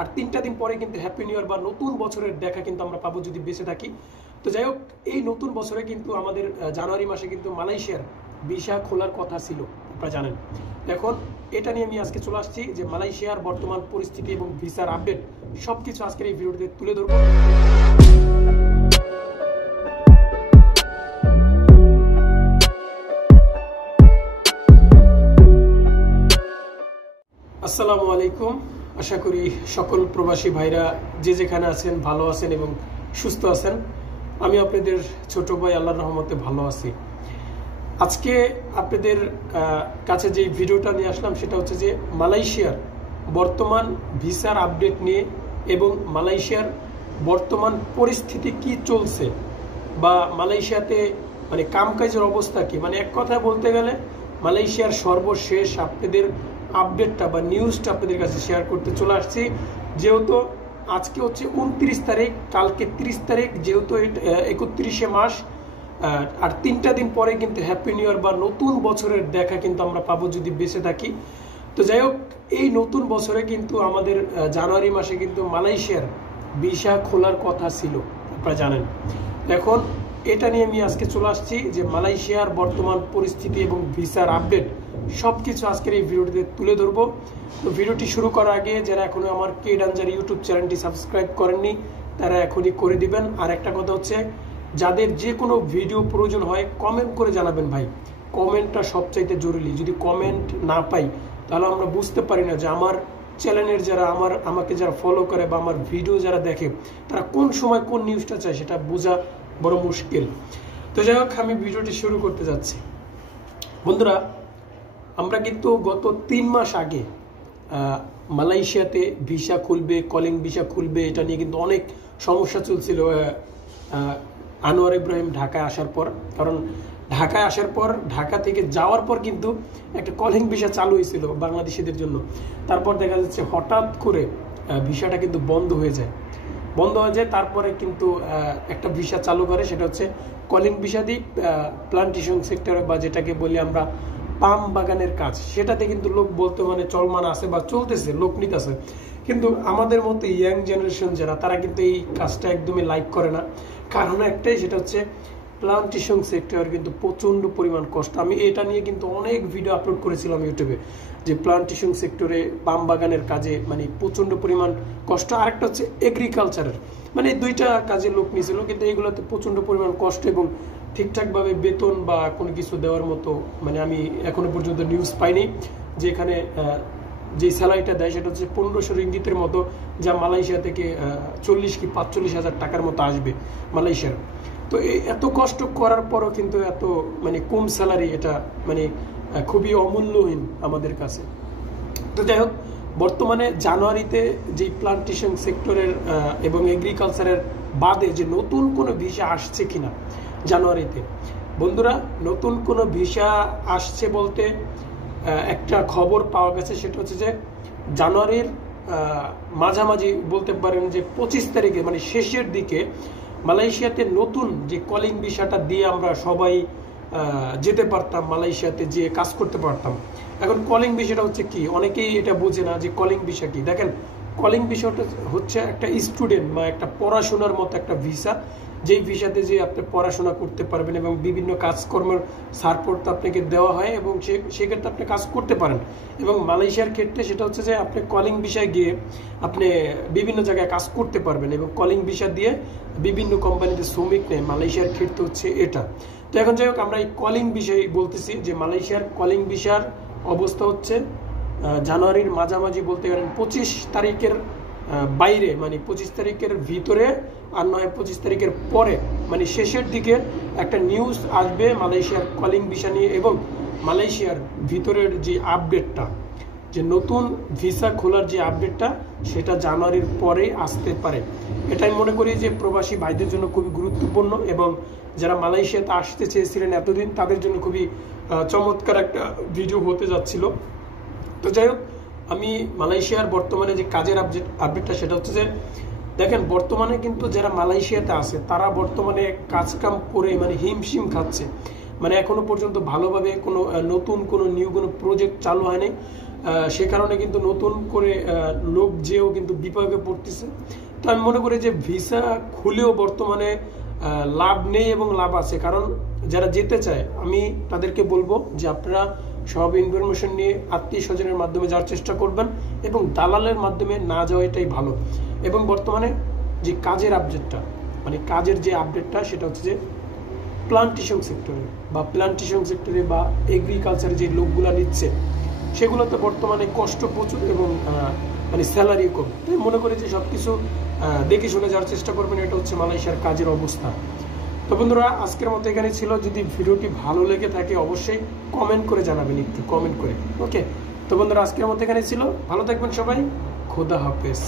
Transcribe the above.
আর 3টা দিন পরে কিন্তু হ্যাপি নিউ ইয়ার বা নতুন বছরের দেখা কিন্তু আমরা পাবো যদি বেঁচে থাকি। তো যাই হোক, এই নতুন বছরে কিন্তু আমাদের জানুয়ারি মাসে কিন্তু মালয়েশিয়ার ভিসা খোলার কথা ছিল, আপনারা জানেন। এখন এটা নিয়ে আমি আজকে চলে আসছি যে মালয়েশিয়ার বর্তমান পরিস্থিতি এবং ভিসার আপডেট সবকিছু আজকের এই ভিডিওতে তুলে ধরবো। আসসালামু আলাইকুম, আশা করি সকল প্রবাসী ভাইরা যে যেখানে আছেন ভালো আছেন এবং সুস্থ আছেন। আমি আপনাদের ছোট ভাই আল্লাহর রহমতে ভালো আছি। আজকে আপনাদের কাছে যে ভিডিওটা নিয়ে আসলাম সেটা হচ্ছে যে মালয়েশিয়ার বর্তমান ভিসার আপডেট নিয়ে এবং মালয়েশিয়ার বর্তমান পরিস্থিতি কি চলছে বা মালয়েশিয়াতে মানে কামকাজের অবস্থা কি, মানে এক কথায় বলতে গেলে মালয়েশিয়ার সর্বশেষ আপনাদের আপডেটটা বা নিউজটা আপনাদের কাছে শেয়ার করতে চলে আসছি। যেহেতু আজকে হচ্ছে 29 তারিখ, কালকে 30 তারিখ, যেহেতু 31শে মাস, আর 3টা দিন পরে কিন্তু হ্যাপি নিউ ইয়ার বা নতুন বছরের দেখা কিন্তু আমরা পাবো যদি বেঁচে থাকি। তো যাই হোক, এই নতুন বছরে কিন্তু আমাদের জানুয়ারি মাসে কিন্তু মালয়েশিয়ার ভিসা খোলার কথা ছিল, আপনারা জানেন। এখন এটা নিয়ে আমি আজকে চলে আসছি যে মালয়েশিয়ার বর্তমান পরিস্থিতি এবং ভিসার আপডেট সবকিছু আজকের এই ভিডিওটিতে তুলে ধরবো। তো ভিডিওটি শুরু করার আগে যারা এখনো আমার কে ডেঞ্জার ইউটিউব চ্যানেলটি সাবস্ক্রাইব করেননি তারা এখনই করে দিবেন। আর একটা কথা হচ্ছে, যাদের যে কোনো ভিডিও প্রয়োজন হয় কমেন্ট করে জানাবেন ভাই। কমেন্টটা সবচাইতে জরুরি। যদি কমেন্ট না পাই তাহলে আমরা বুঝতে পারি না যে আমার চ্যানেলের যারা আমাকে যারা ফলো করে বা আমার ভিডিও যারা দেখে তারা কোন সময় কোন নিউজটা চায় সেটা বোঝা বড় মুশকিল। তো যাই হোক, আমি ভিডিওটি শুরু করতে যাচ্ছি। বন্ধুরা, আমরা কিন্তু গত 3 মাস আগে মালয়েশিয়াতে ভিসা খুলবে, কলিং ভিসা খুলবে, এটা নিয়ে কিন্তু অনেক সমস্যা চলছিল আনোয়ার ইব্রাহিম ঢাকায় আসার পর। কারণ ঢাকায় আসার পর, ঢাকা থেকে যাওয়ার পর কিন্তু একটা কলিং ভিসা চালু হয়েছিল বাংলাদেশিদের জন্য। তারপর দেখা যাচ্ছে হঠাৎ করে ভিসাটা কিন্তু বন্ধ হয়ে যায়। তারপরে কিন্তু একটা ভিসা চালু করে, সেটা হচ্ছে কলিং ভিসা দিয়ে প্লান্টেশন সেক্টরে বা যেটাকে বলি আমরা পাম বাগানের কাজ, সেটাতে কিন্তু লোক বলতে মানে চলমান আছে বা চলতেছে, লোক নিতেছে। কিন্তু আমাদের মতো ইয়াং জেনারেশন যারা, তারা কিন্তু এই কাজটা একদমই লাইক করে না। কারণ একটাই, সেটা হচ্ছে প্লান্টেশন সেক্টর কিন্তু প্রচন্ড পরিমাণ কষ্ট। আমি এটা নিয়ে কিন্তু অনেক ভিডিও আপলোড করেছিলাম ইউটিউবে, যে প্লান্টেশন সেক্টরে পাম বাগানের কাজে মানে প্রচন্ড পরিমাণ কষ্ট। আরেকটা হচ্ছে এগ্রিকালচারের, মানে 2টা কাজে লোক নিয়েছিল, কিন্তু এইগুলোতে প্রচন্ড পরিমাণ কষ্ট এবং ঠিকঠাকভাবে বেতন বা কোনো কিছু দেওয়ার মতো মানে আমি এখনো পর্যন্ত নিউজ পাইনি। যে এখানে যে স্যালারিটা দেয় সেটা হচ্ছে 1500 রিঙ্গিতের মতো, যা মালয়েশিয়া থেকে 40 কি 45 হাজার টাকার মতো আসবে মালয়েশিয়ার। তো এত কষ্ট করার পরও কিন্তু এত মানে কম স্যালারি, এটা মানে খুবই অমূল্যহীন আমাদের কাছে। তো যাই হোক, বর্তমানে জানুয়ারিতে যে প্লান্টেশন সেক্টরের এবং এগ্রিকালচারের বাদে যে নতুন কোনো ভিসা আসছে কিনা জানুয়ারিতে, বন্ধুরা নতুন কোনো ভিসা আসছে বলতে একটা খবর পাওয়া গেছে, সেটা হচ্ছে যে জানুয়ারির মাঝামাঝি বলতে পারেন যে 25 তারিখে মানে শেষের দিকে মালয়েশিয়াতে নতুন যে কলিং ভিসাটা দিয়ে আমরা সবাই যেতে পারতাম, মালয়েশিয়াতে যে কাজ করতে পারতাম। এখন কলিং ভিসাটা হচ্ছে কি, অনেকেই এটা বোঝে না যে কলিং ভিসা কি। দেখেন, কলিং ভিসাটা হচ্ছে একটা স্টুডেন্ট বা একটা পড়াশোনার মতো একটা ভিসা, যেই ভিসাতে যে আপনি পড়াশোনা করতে পারবেন এবং বিভিন্ন কাজকর্মের সাপোর্ট আপনাকে দেওয়া হয় এবং সেক্ষেত্রে আপনি কাজ করতে পারেন। এবং মালয়েশিয়ার ক্ষেত্রে সেটা হচ্ছে যে আপনি কলিং ভিসায় গিয়ে আপনি বিভিন্ন জায়গায় কাজ করতে পারবেন এবং কলিং ভিসা দিয়ে বিভিন্ন কোম্পানিতে শ্রমিক নেয়। মালয়েশিয়ার ক্ষেত্রে হচ্ছে এটা। তো এখন যাই হোক, আমরা এই কলিং ভিসায় বলতেছি যে মালয়েশিয়ার কলিং ভিসার অবস্থা হচ্ছে জানুয়ারির মাঝামাঝি বলতে গেলেন 25 তারিখের বাইরে, মানে 25 তারিখের ভিতরে আর নয় 25 তারিখের পরে, মানে শেষের দিকে একটা নিউজ আসবে মালয়েশিয়ার কলিং ভিসা নিয়ে। এবং মালয়েশিয়ার ভিতরের যে আপডেটটা, যে নতুন ভিসা খোলার যে আপডেটটা, সেটা জানুয়ারির পরে আসতে পারে। এটাই মনে করি যে প্রবাসী ভাইদের জন্য খুবই গুরুত্বপূর্ণ এবং যারা মালয়েশিয়াতে আসতে চেয়েছিলেন এতদিন, তাদের জন্য খুবই চমৎকার একটা ভিডিও হতে যাচ্ছিল। তো যাই হোক, আমি মালয়েশিয়ার বর্তমানে যে কাজের আপডেটটা, সেটা হচ্ছে যে দেখেন বর্তমানে কিন্তু যারা মালয়েশিয়াতে আছে তারা বর্তমানে কাজকাম করে মানে হিমশিম খাচ্ছে। মানে এখনো পর্যন্ত ভালোভাবে কোনো নতুন কোনো নিউ কোনো প্রজেক্ট চালু হয়নি। সে কারণে কিন্তু নতুন করে লোক যেও কিন্তু বিপাকে পড়তেছে। তো আমি মনে করি যে ভিসা খুলেও বর্তমানে লাভ নেই এবং লাভ আছে, কারণ যারা যেতে চায় আমি তাদেরকে বলবো যে আপনারা সব ইনফরমেশন নিয়ে আত্মীয় স্বজনের মাধ্যমে যাওয়ার চেষ্টা করবেন এবং দালালের মাধ্যমে না যাওয়াটাই ভালো। এবং বর্তমানে যে কাজের আপডেটটা, মানে কাজের যে আপডেটটা সেটা হচ্ছে যে প্লান্টেশন সেক্টরে বা এগ্রিকালচারে যে লোকগুলা নিচ্ছে সেগুলোতে বর্তমানে কষ্ট প্রচুর এবং মানে স্যালারি কম। তাই মনে করি যে সবকিছু দেখে শুনে যাওয়ার চেষ্টা করবেন। এটা হচ্ছে মালয়েশিয়ার কাজের অবস্থা। তো বন্ধুরা, আজকের মতো এখানে ছিল। যদি ভিডিওটি ভালো লেগে থাকে অবশ্যই কমেন্ট করে জানাবেন, একটু কমেন্ট করে। ওকে, তো বন্ধুরা আজকের মতো এখানে ছিল। ভালো থাকবেন সবাই, খোদা হাফেজ।